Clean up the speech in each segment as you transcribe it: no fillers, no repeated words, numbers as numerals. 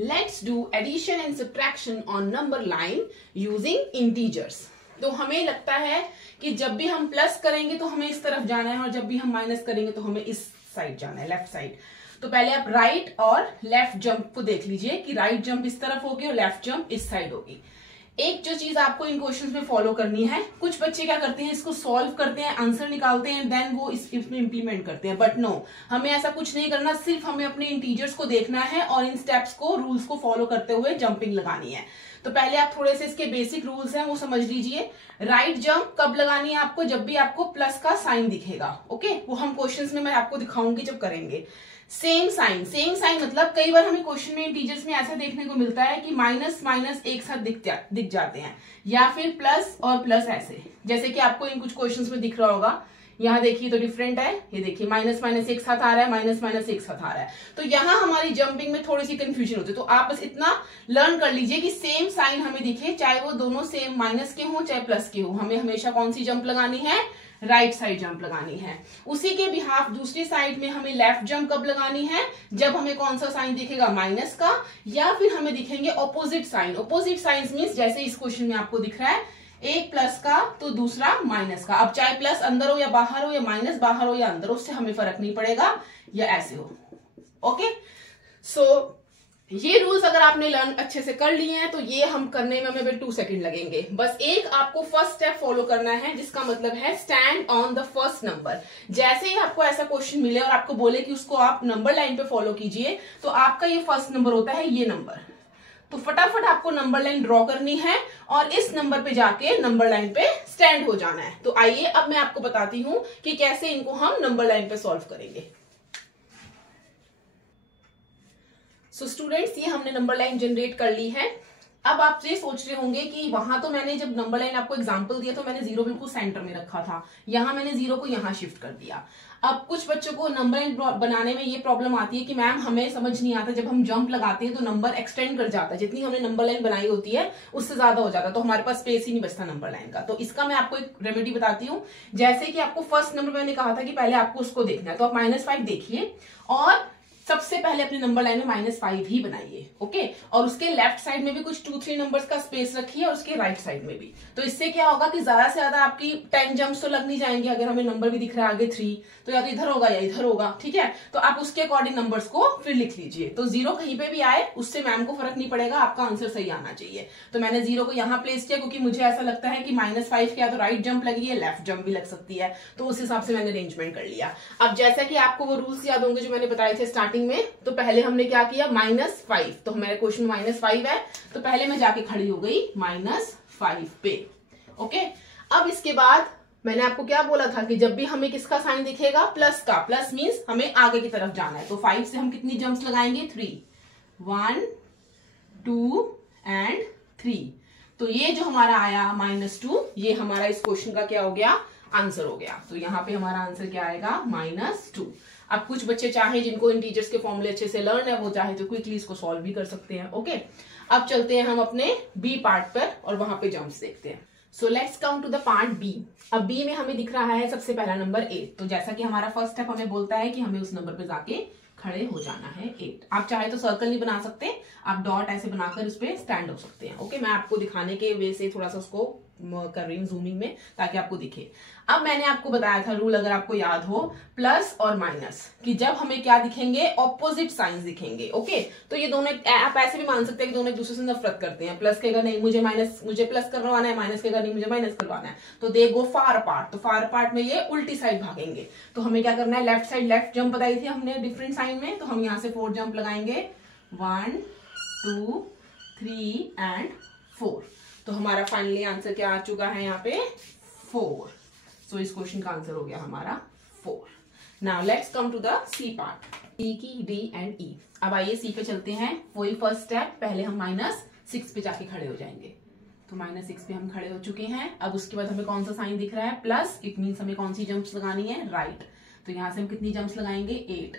Let's do addition and subtraction on number line using integers. तो हमें लगता है कि जब भी हम प्लस करेंगे तो हमें इस तरफ जाना है और जब भी हम माइनस करेंगे तो हमें इस साइड जाना है, लेफ्ट साइड। तो पहले आप राइट और लेफ्ट जंप को देख लीजिए कि राइट जंप इस तरफ होगी और लेफ्ट जंप इस साइड होगी। एक जो चीज आपको इन क्वेश्चंस में फॉलो करनी है, कुछ बच्चे क्या करते हैं, इसको सॉल्व करते हैं, आंसर निकालते हैं, देन वो इसमें इंप्लीमेंट करते हैं, बट नो, हमें ऐसा कुछ नहीं करना। सिर्फ हमें अपने इंटीजर्स को देखना है और इन स्टेप्स को, रूल्स को फॉलो करते हुए जंपिंग लगानी है। तो पहले आप थोड़े से इसके बेसिक रूल्स हैं वो समझ लीजिए। राइट जंप कब लगानी है आपको, जब भी आपको प्लस का साइन दिखेगा। ओके, वो हम क्वेश्चंस में मैं आपको दिखाऊंगी जब करेंगे। सेम साइन मतलब कई बार हमें क्वेश्चन में इंटीजर्स में ऐसा देखने को मिलता है कि माइनस माइनस एक साथ दिख जाते हैं, या फिर प्लस और प्लस ऐसे, जैसे कि आपको इन कुछ क्वेश्चंस में दिख रहा होगा। यहाँ देखिए तो डिफरेंट है, ये देखिए माइनस माइनस एक साथ आ रहा है, माइनस माइनस एक साथ आ रहा है। तो यहाँ हमारी जंपिंग में थोड़ी सी कंफ्यूजन होती है। तो आप बस इतना लर्न कर लीजिए कि सेम साइन हमें दिखे, चाहे वो दोनों सेम माइनस के हो चाहे प्लस के हो, हमें हमेशा कौन सी जंप लगानी है, राइट साइड जंप लगानी है। उसी के बिहाफ दूसरी साइड में हमें लेफ्ट जंप कब लगानी है, जब हमें कौन सा साइन दिखेगा, माइनस का, या फिर हमें दिखेंगे opposite sign. Opposite signs means जैसे इस क्वेश्चन में आपको दिख रहा है, एक प्लस का तो दूसरा माइनस का। अब चाहे प्लस अंदर हो या बाहर हो, या माइनस बाहर हो या अंदर हो, उससे हमें फर्क नहीं पड़ेगा, या ऐसे हो। ओके, सो ये रूल्स अगर आपने लर्न अच्छे से कर लिए हैं तो ये हम करने में हमें 2 सेकंड लगेंगे। बस एक आपको फर्स्ट स्टेप फॉलो करना है, जिसका मतलब है stand on the first number. जैसे ही आपको ऐसा क्वेश्चन मिले और आपको बोले कि उसको आप नंबर लाइन पे फॉलो कीजिए, तो आपका ये फर्स्ट नंबर होता है, ये नंबर। तो फटाफट आपको नंबर लाइन ड्रॉ करनी है और इस नंबर पे जाके नंबर लाइन पे स्टैंड हो जाना है। तो आइए अब मैं आपको बताती हूं कि कैसे इनको हम नंबर लाइन पे सॉल्व करेंगे। सो स्टूडेंट्स, ये हमने नंबर लाइन जनरेट कर ली है। अब आप ये सोच रहे होंगे कि वहां तो मैंने जब नंबर लाइन आपको एग्जांपल दिया तो मैंने जीरो बिल्कुल सेंटर में रखा था, यहां मैंने जीरो को यहां शिफ्ट कर दिया। अब कुछ बच्चों को नंबर लाइन बनाने में ये प्रॉब्लम आती है कि मैम हमें समझ नहीं आता, जब हम जंप लगाते हैं तो नंबर एक्सटेंड कर जाता है, जितनी हमने नंबर लाइन बनाई होती है उससे ज्यादा हो जाता है, तो हमारे पास स्पेस ही नहीं बचता नंबर लाइन का। तो इसका मैं आपको एक रेमेडी बताती हूँ। जैसे कि आपको फर्स्ट नंबर मैंने कहा था कि पहले आपको उसको देखना है, तो आप -5 देखिए और सबसे पहले अपने नंबर लाइन में -5 ही बनाइए। ओके, और उसके लेफ्ट साइड में भी कुछ 2-3 नंबर्स का स्पेस रखिए और उसके राइट साइड में भी। तो इससे क्या होगा कि ज्यादा से ज्यादा आपकी 10 जंप्स तो लग नहीं जाएंगे। अगर हमें नंबर भी दिख रहा है आगे 3, तो या तो इधर होगा या इधर होगा, ठीक है। तो आप उसके अकॉर्डिंग नंबर्स को फिर लिख लीजिए। तो 0 कहीं पे भी आए उससे मैम को फर्क नहीं पड़ेगा, आपका आंसर सही आना चाहिए। तो मैंने 0 को यहाँ प्लेस किया क्योंकि मुझे ऐसा लगता है कि -5 क्या तो राइट जंप लगी है, लेफ्ट जंप भी लग सकती है, तो उस हिसाब से मैंने अरेंजमेंट कर लिया। अब जैसा कि आपको वो रूल्स याद होंगे जो मैंने बताए थे स्टार्टिंग में, तो पहले हमने क्या किया, -5। तो मेरे क्वेश्चन में -5 है, तो पहले मैं जाके खड़ी हो गई -5 पे। ओके, अब इसके बाद मैंने आपको क्या बोला था कि जब भी हमें किसका साइन दिखेगा, प्लस का, प्लस मींस हमें आगे की तरफ जाना है। तो 5 से हम कितनी जंप्स लगाएंगे, 3, 1, 2 एंड 3। तो ये जो हमारा आया -2, ये हमारा इस क्वेश्चन का क्या हो गया, आंसर हो गया। तो यहाँ पे हमारा आंसर क्या आएगा, -2। अब कुछ बच्चे चाहे जिनको इंटीजर्स के फॉर्मूले अच्छे से लर्न है, वो चाहे तो क्विकली इसको सॉल्व भी कर सकते हैं। ओके, अब चलते हैं हम अपने बी पार्ट पर और वहां पे जंप्स देखते हैं। So let's come to the part B. अब बी में हमें दिख रहा है सबसे पहला नंबर 8। तो जैसा कि हमारा फर्स्ट स्टेप हमें बोलता है कि हमें उस नंबर पे जाके खड़े हो जाना है, 8। आप चाहे तो सर्कल नहीं बना सकते, आप डॉट ऐसे बनाकर उस पर स्टैंड हो सकते हैं। ओके, मैं आपको दिखाने के वे से थोड़ा सा उसको कर रही हूँ जूमिंग में ताकि आपको दिखे। अब मैंने आपको बताया था रूल, अगर आपको याद हो, प्लस और माइनस, कि जब हमें क्या दिखेंगे, ऑपोजिट साइंस दिखेंगे। ओके, तो ये दोनों आप ऐसे भी मान सकते हैं कि दोनों एक दूसरे से नफरत करते हैं। प्लस कहेगा नहीं मुझे प्लस करवाना है, माइनस कहेगा नहीं मुझे माइनस करवाना है, तो दे गो फार अपार्ट। तो फार अपार्ट में ये उल्टी साइड भागेंगे। तो हमें क्या करना है, लेफ्ट साइड लेफ्ट जंप बताई थी हमने डिफरेंट साइन में, तो हम यहाँ से 4 जंप लगाएंगे, 1, 2, 3 एंड 4। तो हमारा फाइनली आंसर क्या आ चुका है यहाँ पे, 4। सो इस क्वेश्चन का आंसर हो गया हमारा 4। Now let's come to the C part, C की डी एंड ई। अब आइए सी पे चलते हैं। वही फर्स्ट स्टेप, पहले हम -6 पे जाके खड़े हो जाएंगे। तो -6 पे हम खड़े हो चुके हैं। अब उसके बाद हमें कौन सा साइन दिख रहा है, प्लस। इट मीन्स हमें कौन सी जंप्स लगानी है, राइट। तो यहां से हम कितनी जंप्स लगाएंगे, 8।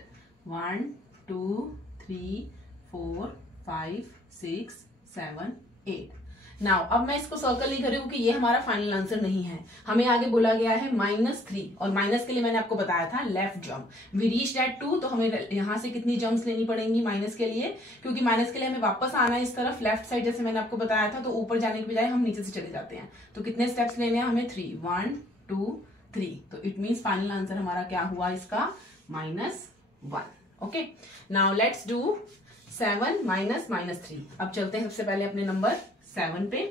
1, 2, 3, 4, 5, 6, 7, 8। नाउ अब मैं इसको सर्कल नहीं कर रही हूँ कि ये हमारा फाइनल आंसर नहीं है, हमें आगे बोला गया है -3 और माइनस के लिए मैंने आपको बताया था left jump. We reach that 2, तो हमें यहाँ से कितनी जंप्स लेनी पड़ेंगी माइनस के लिए, क्योंकि माइनस के लिए हमें वापस आना है इस तरफ लेफ्ट साइड, जैसे मैंने आपको बताया था, तो ऊपर जाने के बजाय हम नीचे से चले जाते हैं। तो कितने स्टेप्स लेने हैं हमें? 3, 1 2 3। तो इट मीन्स फाइनल आंसर हमारा क्या हुआ इसका? -1। Okay, now let's do 7 -3। अब चलते हैं सबसे पहले अपने नंबर 7 पे।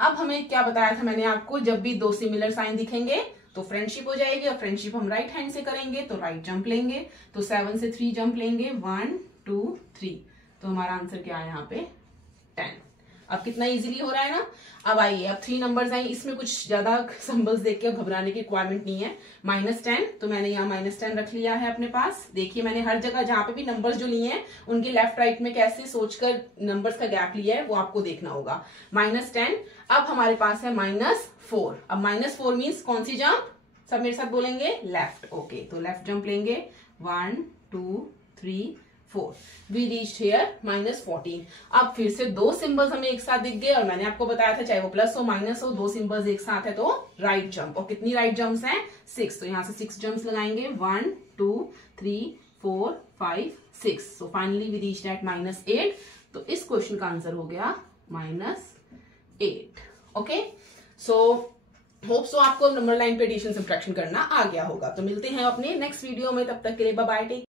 अब हमें क्या बताया था मैंने आपको, जब भी दो सिमिलर साइन दिखेंगे तो फ्रेंडशिप हो जाएगी, और फ्रेंडशिप हम राइट हैंड से करेंगे तो राइट जंप लेंगे। तो 7 से 3 जंप लेंगे, 1 2 3। तो हमारा आंसर क्या है यहाँ पे? 10। अब कितना इजीली हो रहा है ना। अब आइए, अब 3 नंबर्स आए, इसमें कुछ ज्यादा सिंबल्स देख के घबराने की रिक्वायरमेंट नहीं है। -10, तो मैंने यहाँ -10 रख लिया है अपने पास। देखिए मैंने हर जगह जहां पे भी नंबर्स जो लिए हैं उनके लेफ्ट राइट में कैसे सोचकर नंबर्स का गैप लिया है वो आपको देखना होगा। -10। अब हमारे पास है -4। अब -4 मीन्स कौन सी जंप? सब मेरे साथ बोलेंगे, लेफ्ट। ओके, तो लेफ्ट जंप लेंगे, 1 2 3 4। We reach here -14। अब फिर से दो सिंबल्स हमें एक साथ दिख गए, और मैंने आपको बताया था चाहे वो प्लस हो माइनस हो, दो सिंबल्स एक साथ है तो राइट जंप। और कितनी राइट जंप्स हैं? 6। तो यहाँ से 6 जंप्स लगाएंगे, 1 2 3 4 5 6। So finally we reach that -8। तो इस क्वेश्चन का आंसर हो गया -8। ओके, सो होप सो आपको नंबर लाइन पे एडिशन सब्ट्रैक्शन करना आ गया होगा। तो मिलते हैं अपने नेक्स्ट वीडियो में, तब तक के लिए बाय बाय।